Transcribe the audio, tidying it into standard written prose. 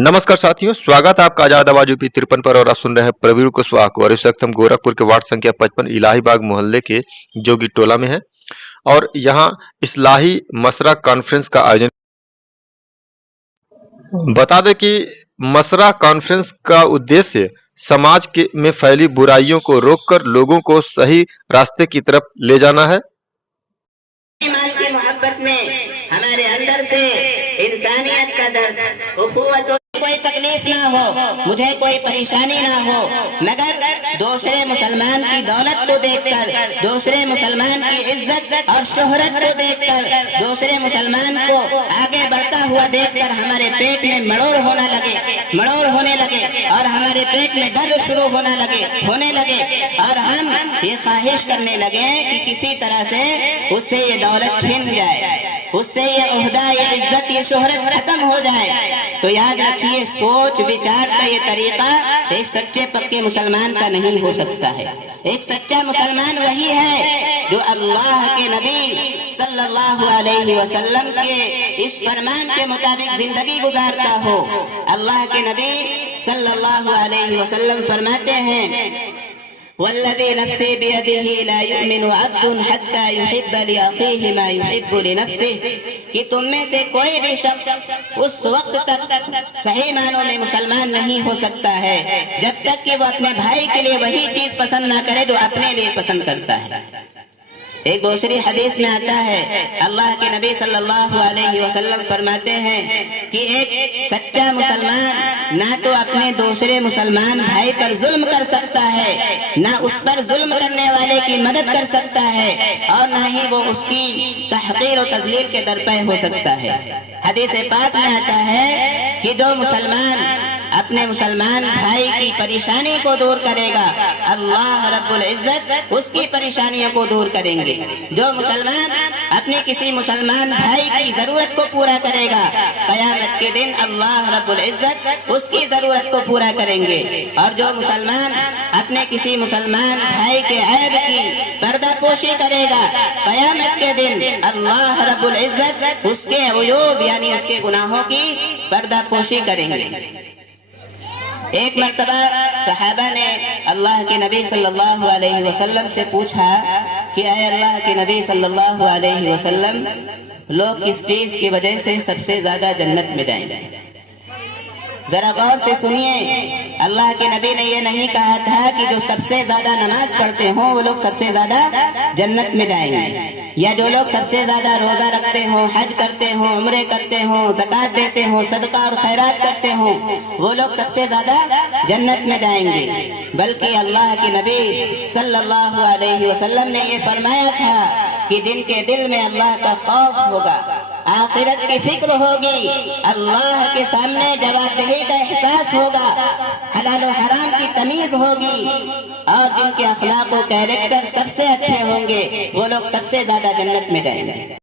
नमस्कार साथियों, स्वागत है आपका आजाद आवाज यूपी 53 पर। और आप सुन रहे हैं प्रवीण कुशवाहा को। और इस वक्त हम गोरखपुर के वार्ड संख्या 55 इलाही बाग मोहल्ले के जोगी टोला में हैं और यहाँ इस्लाही मसरा कॉन्फ्रेंस का आयोजन। बता दें कि मसरा कॉन्फ्रेंस का उद्देश्य समाज में फैली बुराइयों को रोककर लोगों को सही रास्ते की तरफ ले जाना है। ईमान की मोहब्बत में हमारे अंदर से इंसानियत का दर्द, उखुवत, कोई तकलीफ ना हो, मुझे कोई परेशानी ना हो, मगर दूसरे मुसलमान की दौलत को देखकर, दूसरे मुसलमान की इज्जत और शोहरत को देखकर, दूसरे मुसलमान को आगे बढ़ता हुआ देखकर हमारे पेट में मड़ोर होने लगे और हमारे पेट में दर्द शुरू होने लगे और हम ये ख्वाहिश करने लगे कि किसी तरह से उससे ये दौलत छीन जाए, उससे ये ओहदा, ये इज्जत, ये शोहरत खत्म हो जाए। तो याद रखिए, सोच विचार का ये तरीका एक सच्चे पक्के मुसलमान का नहीं हो सकता है। एक सच्चा मुसलमान वही है जो अल्लाह के नबी सल्लल्लाहु अलैहि वसल्लम के इस फरमान के मुताबिक जिंदगी गुजारता हो। अल्लाह के नबी सल्लल्लाहु अलैहि वसल्लम फरमाते हैं, वल्लज़ी नफ्सी बियदिही ला युमिनु अब्दुन हत्ता युहिब्ब लिअखीहि मा युहिब्बु लिनफ्सिहि, कि तुम में से कोई भी शख्स उस वक्त तक सही मानों में मुसलमान नहीं हो सकता है जब तक कि वो अपने भाई के लिए वही चीज पसंद ना करे जो अपने लिए पसंद करता है। एक दूसरी हदीस में आता है, अल्लाह के नबी सल्लल्लाहु अलैहि वसल्लम फरमाते हैं कि एक सच्चा मुसलमान ना तो अपने दूसरे मुसलमान भाई पर जुल्म कर सकता है, ना उस पर जुल्म करने वाले की मदद कर सकता है, और ना ही वो उसकी तहकीर और तजलील के दरपे हो सकता है। हदीस पाक में आता है कि जो मुसलमान अपने मुसलमान भाई की परेशानी को दूर करेगा, अल्लाह रब्बुल इज्जत उसकी परेशानियों को दूर करेंगे। जो मुसलमान अपने किसी मुसलमान भाई की जरूरत को पूरा करेगा, कयामत के दिन अल्लाह रब्बुल इज्जत उसकी जरूरत को पूरा करेंगे। और जो मुसलमान अपने किसी मुसलमान भाई के ऐब की पर्दापोशी करेगा, कयामत के दिन अल्लाह रब्बुल इज्जत उसके अयूब यानी उसके गुनाहों की पर्दापोशी करेंगे। एक मर्तबा सहाबा ने अल्लाह के नबी सल्लल्लाहु अलैहि वसल्लम से पूछा कि अय अल्लाह के नबी सल्लल्लाहु अलैहि वसल्लम, लोग किस चीज की वजह से सबसे ज्यादा जन्नत में जाएंगे? जरा गौर से सुनिए, अल्लाह के नबी ने यह नहीं कहा था कि जो सबसे ज्यादा नमाज पढ़ते हों वो लोग सबसे ज्यादा जन्नत में जाएंगे, या जो लोग सबसे ज्यादा रोजा रखते हों, हज करते हों, उम्रे करते हों, ज़कात देते हों, सदका और खैरात करते हों, वो लोग सबसे ज्यादा जन्नत में जाएंगे। बल्कि अल्लाह के नबी सल्लल्लाहु अलैहि वसल्लम ने ये फरमाया था कि जिनके दिल में अल्लाह का खौफ होगा, आखिरत की फिक्र होगी, अल्लाह के सामने जवाबदेही का एहसास होगा, हलाल और हराम की तमीज होगी, और जिनके अखलाक और कैरेक्टर सबसे अच्छे होंगे, वो लोग सबसे ज्यादा जन्नत में जाएंगे।